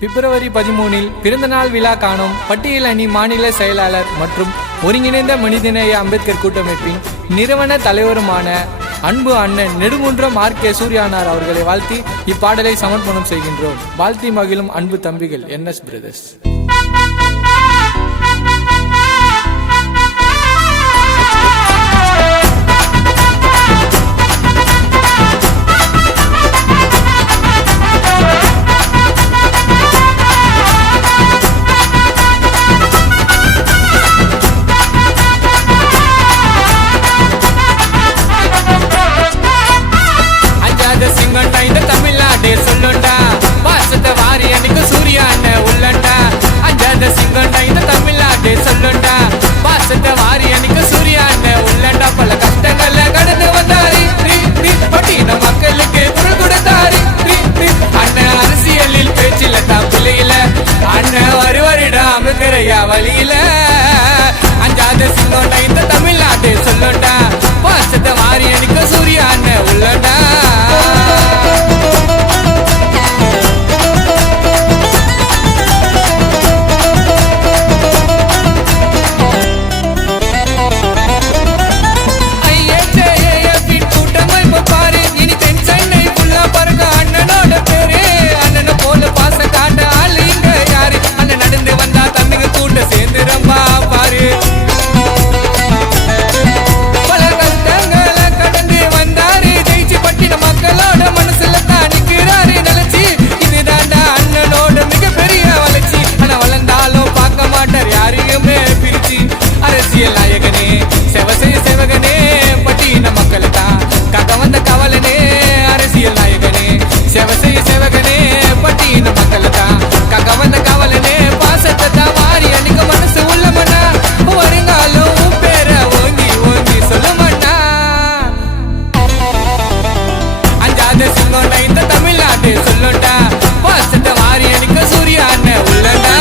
பிப்ரவரி 13 பிறந்தநாள் விழா காணும் பட்டியல் அணி மாநில செயலாளர் மற்றும் ஒருங்கிணைந்த மனிதநேய அம்பேத்கர் கூட்டமைப்பின் நிறுவன தலைவருமான அன்பு அண்ணன் நெடுங்குன்றம் ஆர்.கே. சூர்யானார் அவர்களை வாழ்த்தி இப்பாடலை சமர்ப்பணம் செய்கின்றோம். வாழ்த்தி மகிழும் அன்பு தம்பிகள் NS பிரதர்ஸ். தமிழ்நாடு சொல்லுண்டா பாசத்தை வாரி அன்னைக்கு சூர்யா அண்ணன் உள்ளண்டா. அஞ்சாத சிங்கண்டா இந்த தமிழ்நாடு சொல்லுண்டா பாசத்தை வாரி அன்னைக்கு சூர்யா அண்ணன் உள்ளண்டா. பல கஷ்டங்களை கடந்து வந்தாரி பட்டின மக்களுக்கு குரல் கொடுத்தாரி அண்ணன். அரசியலில் பேச்சில தான் பிள்ளையில அண்ணன் வருவரிடா அமுக்கிறையா வழியில. அஞ்சாத சிங்கண்டா இந்த தமிழ்நாடு சொல்லுண்டா பாசத்தை வாரி அன்னைக்கு சூர்யா அண்ணன் உள்ளண்டா. நாயகனே செவசெய்ய சேவகனே பட்டின மக்கள் தான் காக்க வந்த கவலனே. அரசியல் நாயகனே செவசெய்ய சேவகனே பட்டின மக்கள் தான் காக்க வந்த கவலனே. பாசத்தை தான் மாறி அன்னைக்கு மனசு உள்ளமண்ணா வருங்காலும் பேர ஓங்கி ஓங்கி சொல்லுமண்ணா. அஞ்சாத சிங்கோண்டா இந்த தமிழ்நாடு சொல்லுண்டா பாசத்தை மாறி அன்னைக்கு சூர்யா அண்ணன் உள்ளண்டா.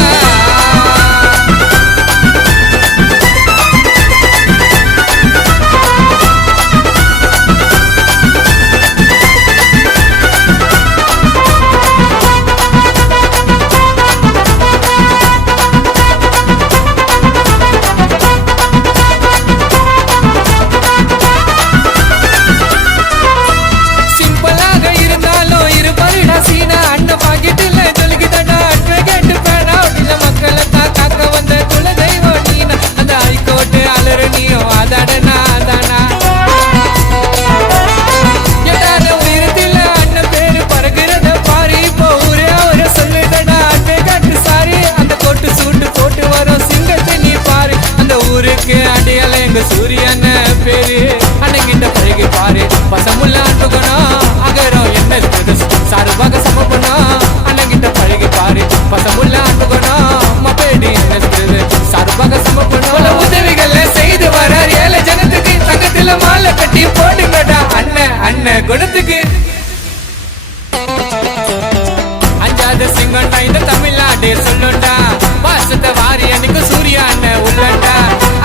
அடையாள எங்க சூரியன் பேரு அண்ணங்கிட்ட பழகி பாரு. பசமுள்ள அன்புகணும் அகரம் என்ன சாருபாக சமப்பணும். அண்ணங்கிட்ட பழகி பாரு பசமுள்ள அன்புகணும் மப்பேடி சாருபாக சமப்பணும். உதவிகளை செய்து வர ஏழை ஜனத்துக்கு தங்கத்துல மாலை கட்டி போடுங்கடா அண்ணன் அண்ணன் குணத்துக்கு. அஞ்சாத சிங்கண்டா இந்த தமிழ்நாடு சொல்லுண்டா பாசத்தை வாரி அன்னைக்கு சூர்யா அண்ணன் உள்ளண்டா.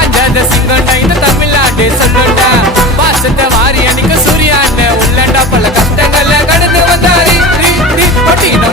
அஞ்சாத சிங்கண்டா இந்த தமிழ்நாடு சொல்லுண்டா பாசத்தை வாரி அன்னைக்கு சூர்யா அண்ணன் உள்ளண்டா. பல கஷ்டங்களை கடந்து வந்தாரி பட்டின